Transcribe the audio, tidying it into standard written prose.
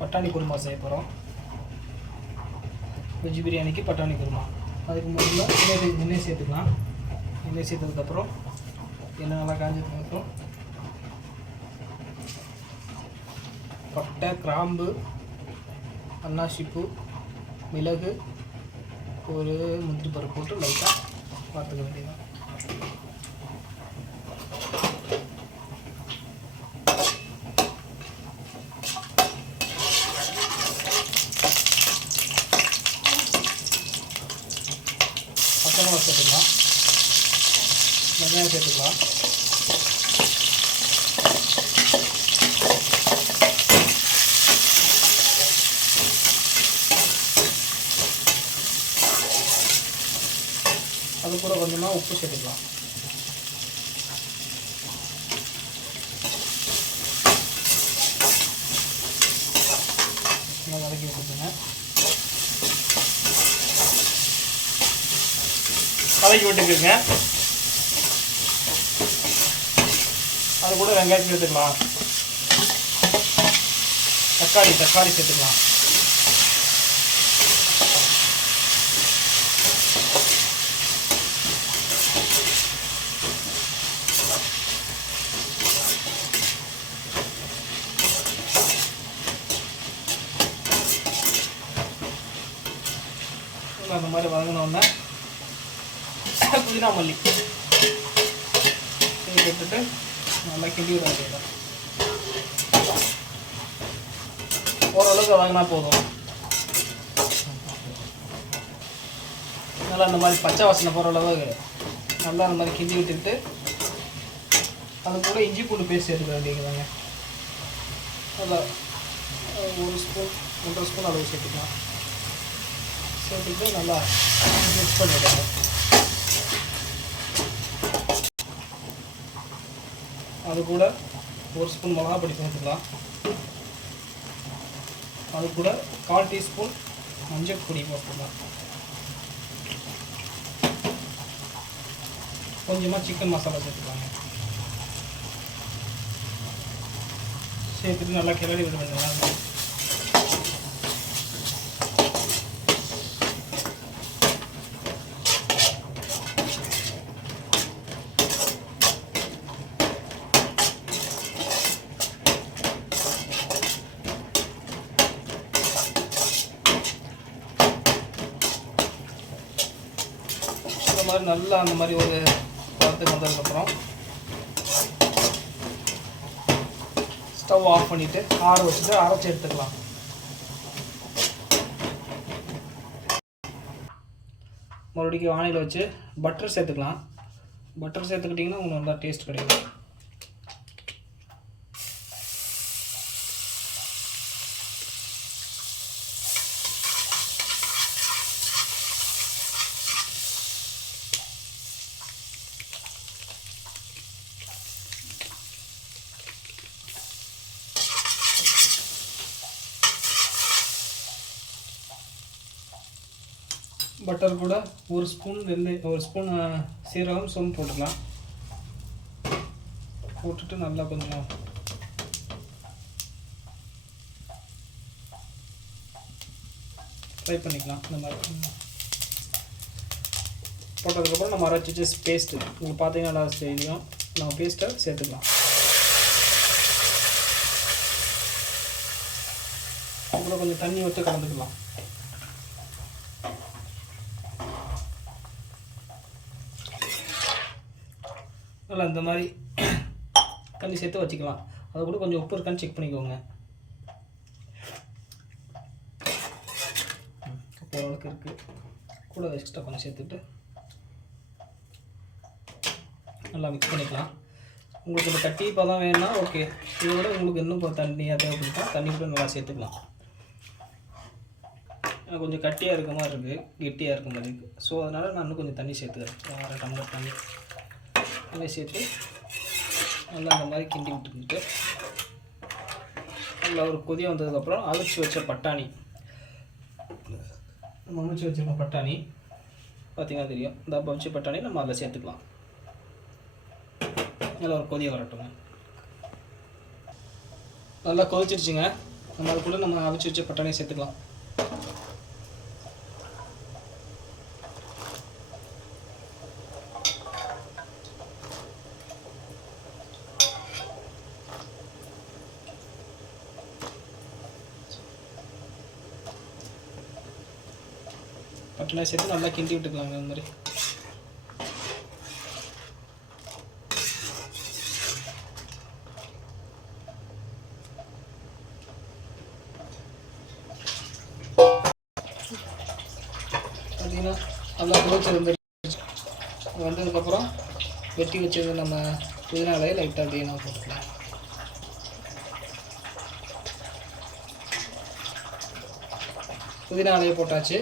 பட்டாணி குருமா செய்ய போகிறோம். வெஜ் பிரியாணிக்கு பட்டாணி குருமா. அதுக்கு முதல்ல எண்ணெய் சேர்த்துக்கலாம். எண்ணெய் சேர்த்ததுக்கப்புறம் எண்ணெய் நல்லா காஞ்சதுக்கப்புறம் பட்டை, கிராம்பு, அன்னாசிப்பூ, மிளகு, ஒரு முந்திரி பருப்பு போட்டு லைட்டாக பார்த்துக்க வேண்டியதான். பச்சை மிளகா சேர்த்துக்கலாம், வெங்காயம் சேர்த்துக்கலாம். அது கூட கொஞ்சமாக உப்பு சேர்த்துக்கலாம். நல்லா வதக்கி விட்டுருங்க. வதக்கி விட்டுக்குங்க. அது கூட வெங்காயம் சேர்த்துக்கலாம். தக்காளி சேர்த்துக்கலாம். அந்த மாதிரி வதங்கினோடனே புதினா மல்லி போட்டுட்டு நல்லா கிண்டி விட வேண்டியதான். ஓரளவுக்கு வதங்கினா போதும். நல்லா அந்த மாதிரி பச்சை வாசனை போகிற அளவு நல்லா அந்த மாதிரி கிண்டி விட்டுக்கிட்டு அது கூட இஞ்சி பூண்டு பேஸ்ட் சேர்த்துக்க வேண்டியதுதாங்க. நல்லா 1 ஸ்பூன் 1.5 ஸ்பூன் அளவு சேர்த்துக்கலாம். சேர்த்துட்டு நல்லா மிக்ஸ் பண்ணிவிடுங்க. அது கூட 1 ஸ்பூன் மிளகாய் பொடி சேர்த்துக்கலாம். அது கூட 1/4 டீஸ்பூன் மஞ்சள் பொடி போட்டுக்கலாம். கொஞ்சமாக சிக்கன் மசாலா சேர்த்துக்கலாங்க. சேர்த்துட்டு நல்லா கிளறி விட வேண்டியது. இந்த மாதிரி நல்லா அந்த மாதிரி ஒரு பதத்துக்கு வந்ததுக்கப்புறம் ஸ்டவ் ஆஃப் பண்ணிவிட்டு ஆற வச்சுட்டு அரைச்சி எடுத்துக்கலாம். மறுபடியும் வானிலை வச்சு பட்டர் சேர்த்துக்கலாம். பட்டர் சேர்த்துக்கிட்டிங்கன்னா உங்களுக்கு நல்லா டேஸ்ட் கிடைக்கும். பட்டர் கூட 1 ஸ்பூன் வெந்தயம், 1 ஸ்பூன் சீரகம், சோம்பு போட்டுக்கலாம். போட்டுட்டு நல்லா கொஞ்சம் ஃப்ரை பண்ணிக்கலாம். இந்த மாதிரி போட்டதுக்கப்புறம் நம்ம அரைச்சி வச்சு பேஸ்ட்டு நீங்கள் பார்த்தீங்கன்னா நல்லா தெரியும். நம்ம பேஸ்ட்டை சேர்த்துக்கலாம். அப்புறம் கொஞ்சம் தண்ணி விட்டு கலந்துக்கலாம். நல்லா இந்த மாதிரி தண்ணி சேர்த்து வச்சுக்கலாம். அது கூட கொஞ்சம் உப்பு இருக்கான்னு செக் பண்ணிக்கோங்க. உப்பு ஓரளவுக்கு இருக்குது. கூட எக்ஸ்ட்ரா கொஞ்சம் சேர்த்துட்டு நல்லா மிக்ஸ் பண்ணிக்கலாம். உங்களுக்கு இந்த கட்டி பதம் வேணும்னா ஓகே. இதை விட உங்களுக்கு இன்னும் தண்ணியாக தேவைப்படுத்தா தண்ணி கூட நல்லா சேர்த்துக்கலாம். கொஞ்சம் கட்டியாக இருக்க மாதிரி இருக்குது, கெட்டியாக இருக்க மாதிரி இருக்குது. ஸோ அதனால் நான் இன்னும் கொஞ்சம் தண்ணி சேர்த்துக்கிறேன். 1/2 டம்ளர் தண்ணி சேர்த்து நல்லா அந்த மாதிரி கிண்டி விட்டுக்கிட்டு நல்லா ஒரு கொதி வந்ததுக்கப்புறம் அவிச்சு வச்ச பட்டாணி, நம்ம அவிச்சு வச்சுருக்கோம் பட்டாணி பார்த்தீங்கன்னா தெரியும். இந்த அவிச்ச பட்டாணி நம்ம அதில் சேர்த்துக்கலாம். நல்லா ஒரு கொதியை வரட்டுங்க. நல்லா கொதிச்சிருச்சுங்க. நம்ம அது கூட நம்ம அவிச்சு வச்ச பட்டாணியை சேர்த்துக்கலாம். பட்டாணியை சேர்த்து நல்லா கிண்டி விட்டுக்கலாங்க. அந்த மாதிரி பார்த்தீங்கன்னா நல்லா கோச்சு வந்ததுக்கப்புறம் வெட்டி வச்சது நம்ம புதினா இலையை லைட்டாக அப்படியே நான் போட்டுக்கலாம். புதினா இலையை போட்டாச்சு.